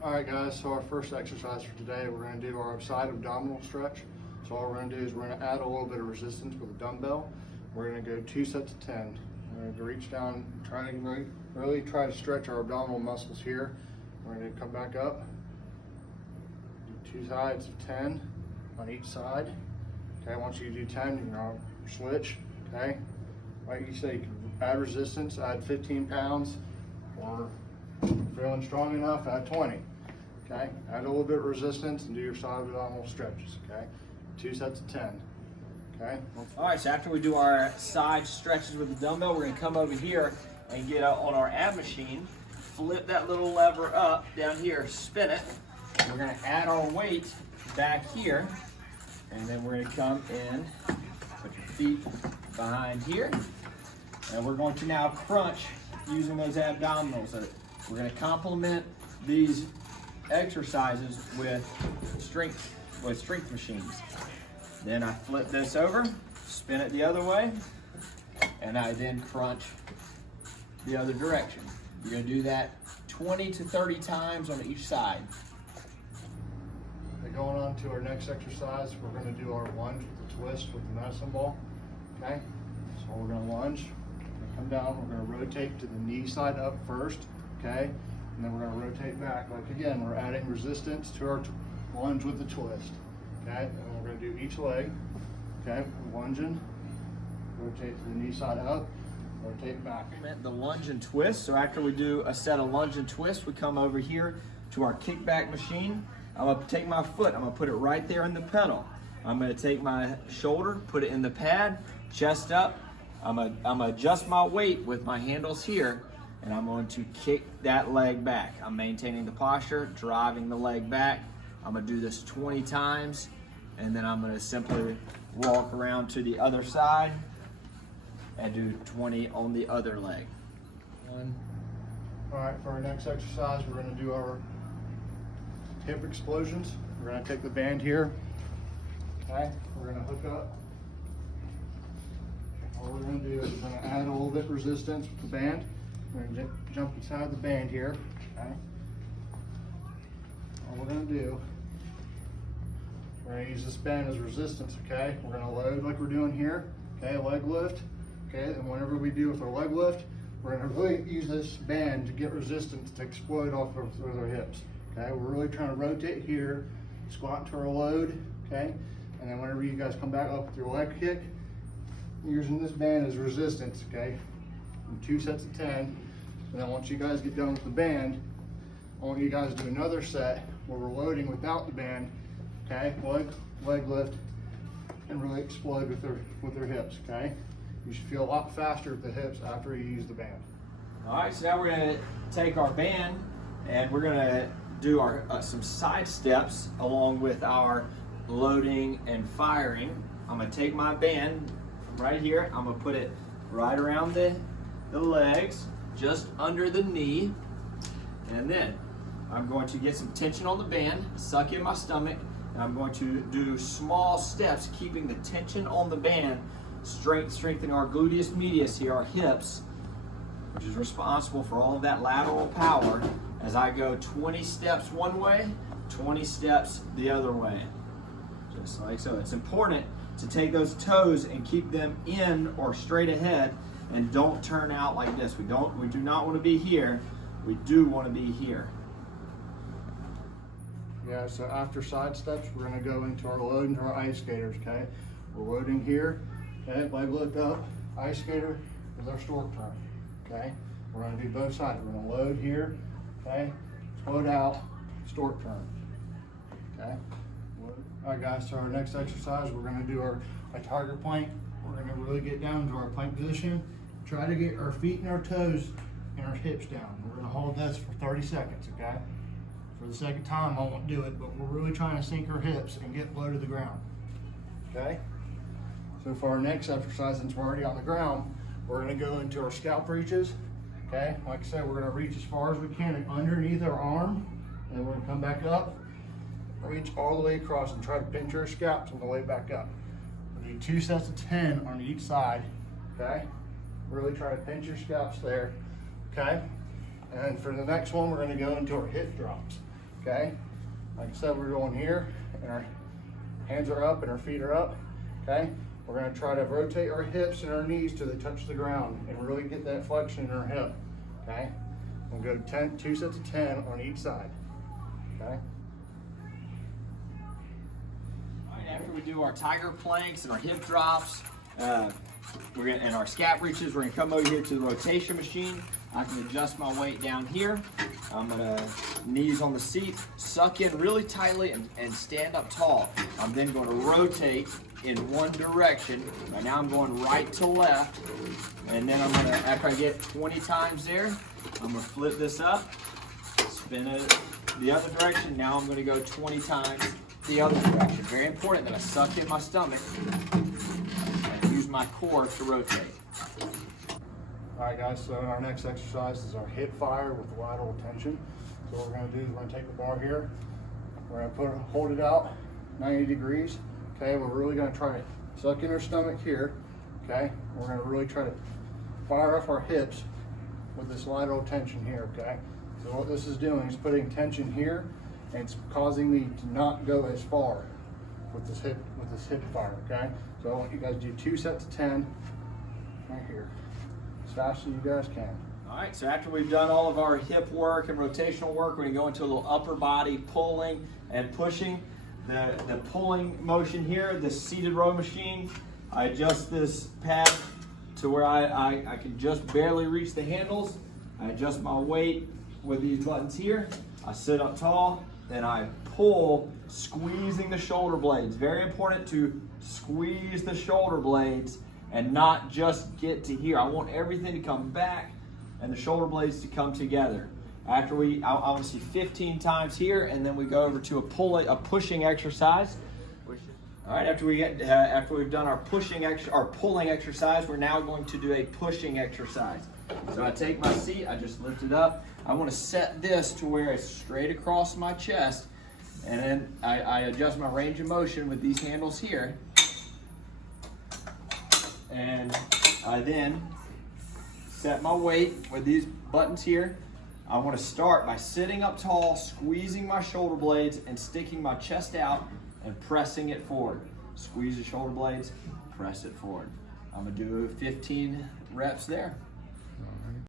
All right guys, so our first exercise for today, we're gonna do our side abdominal stretch. So all we're gonna do is we're gonna add a little bit of resistance with a dumbbell. We're gonna go 2 sets of 10. We're gonna reach down, try to really try to stretch our abdominal muscles here. We're gonna come back up, do 2 sides of 10 on each side. Okay, once you do 10, you're gonna switch, okay? Like you say, you can add resistance, add 15 pounds, or feeling strong enough, add 20. Okay, add a little bit of resistance and do your side abdominal stretches. Okay, 2 sets of 10. Okay. All right, so after we do our side stretches with the dumbbell, we're gonna come over here and get out on our ab machine, flip that little lever up down here, spin it. We're gonna add our weight back here, and then we're gonna come in, put your feet behind here, and we're going to now crunch using those abdominals. So we're gonna complement these exercises with strength machines. Then I flip this over, spin it the other way, and I then crunch the other direction. You're gonna do that 20 to 30 times on each side. Okay, going on to our next exercise, we're going to do our lunge with the twist with the medicine ball. Okay, so we're going to lunge, we're going to come down, we're going to rotate to the knee side up first. Okay, and then we're going to rotate back. Like again, we're adding resistance to our lunge with the twist. Okay, and we're going to do each leg. Okay, we're lunging, rotate to the knee side up, rotate back. The lunge and twist. So after we do a set of lunge and twist, we come over here to our kickback machine. I'm gonna take my foot, I'm gonna put it right there in the pedal. I'm gonna take my shoulder, put it in the pad, chest up. I'm gonna adjust my weight with my handles here, and I'm going to kick that leg back. I'm maintaining the posture, driving the leg back. I'm gonna do this 20 times, and then I'm gonna simply walk around to the other side and do 20 on the other leg. All right, for our next exercise, we're going to do our hip explosions. We're going to take the band here. Okay, we're going to hook up. All we're going to do is we're going to add a little bit of resistance with the band. We're going to jump inside the band here. Okay. All we're going to do, we're going to use this band as resistance. Okay, we're going to load like we're doing here. Okay, leg lift. Okay, and whenever we do with our leg lift, we're going to really use this band to get resistance to explode off of our hips. Okay, we're really trying to rotate here, squat to our load. Okay, and then whenever you guys come back up with your leg kick, using this band as resistance. Okay, and 2 sets of 10. And then once you guys get done with the band, I want you guys to do another set where we're loading without the band. Okay, leg lift, and really explode with their hips. Okay. You should feel a lot faster at the hips after you use the band. All right, so now we're gonna take our band and we're gonna do our some side steps along with our loading and firing. I'm gonna take my band from right here, I'm gonna put it right around the legs, just under the knee, and then I'm going to get some tension on the band, suck in my stomach, and I'm going to do small steps, keeping the tension on the band, strengthening our gluteus medius here, our hips, which is responsible for all of that lateral power as I go 20 steps one way, 20 steps the other way. Just like so. It's important to take those toes and keep them in or straight ahead and don't turn out like this. We do not want to be here. We do want to be here. Yeah, so after side steps, we're gonna go into our load into our ice skaters, okay? We're loading here. Okay, leg lift up, ice skater is our stork turn. Okay, we're going to do both sides. We're going to load here, okay, float out, stork turn. Okay, all right, guys. So our next exercise, we're going to do our target plank. We're going to really get down to our plank position. Try to get our feet and our toes and our hips down. We're going to hold this for 30 seconds. Okay. For the second time, I won't do it, but we're really trying to sink our hips and get low to the ground. Okay. So for our next exercise, since we're already on the ground, we're gonna go into our scalp reaches. Okay, like I said, we're gonna reach as far as we can underneath our arm, and then we're gonna come back up, reach all the way across and try to pinch our scalps on the way back up. We'll do 2 sets of 10 on each side, okay? Really try to pinch your scalps there, okay? And for the next one, we're gonna go into our hip drops. okay? Like I said, we're going here, and our hands are up and our feet are up, okay? We're gonna try to rotate our hips and our knees till they touch the ground and really get that flexion in our hip, okay? We'll go 2 sets of 10 on each side, okay? All right, after we do our tiger planks and our hip drops, and our scap reaches, we're gonna come over here to the rotation machine. I can adjust my weight down here. I'm gonna knees on the seat, suck in really tightly and stand up tall. I'm then going to rotate in one direction. Right now I'm going right to left. And then I'm gonna, after I get 20 times there, I'm gonna flip this up, spin it the other direction. Now I'm gonna go 20 times the other direction. Very important that I suck in my stomach and use my core to rotate. All right, guys, so our next exercise is our hip fire with lateral tension. So what we're gonna do is we're gonna take the bar here, we're gonna hold it out 90 degrees, okay? We're really gonna try to suck in our stomach here, okay? We're gonna really try to fire off our hips with this lateral tension here, okay? So what this is doing is putting tension here, and it's causing me to not go as far with this hip fire, okay? So I want you guys to do 2 sets of 10 right here, as fast as you guys can. All right, so after we've done all of our hip work and rotational work, we're gonna go into a little upper body pulling and pushing. The pulling motion here, the seated row machine, I adjust this pad to where I can just barely reach the handles. I adjust my weight with these buttons here. I sit up tall, then I pull, squeezing the shoulder blades. Very important to squeeze the shoulder blades and not just get to here. I want everything to come back and the shoulder blades to come together. After I want to see 15 times here, and then we go over to a pushing exercise. All right, after we've done our pulling exercise, we're now going to do a pushing exercise. So I take my seat, I just lift it up. I want to set this to where it's straight across my chest, and then I adjust my range of motion with these handles here. And I then set my weight with these buttons here. I want to start by sitting up tall, squeezing my shoulder blades and sticking my chest out and pressing it forward. Squeeze the shoulder blades, press it forward. I'm gonna do 15 reps there.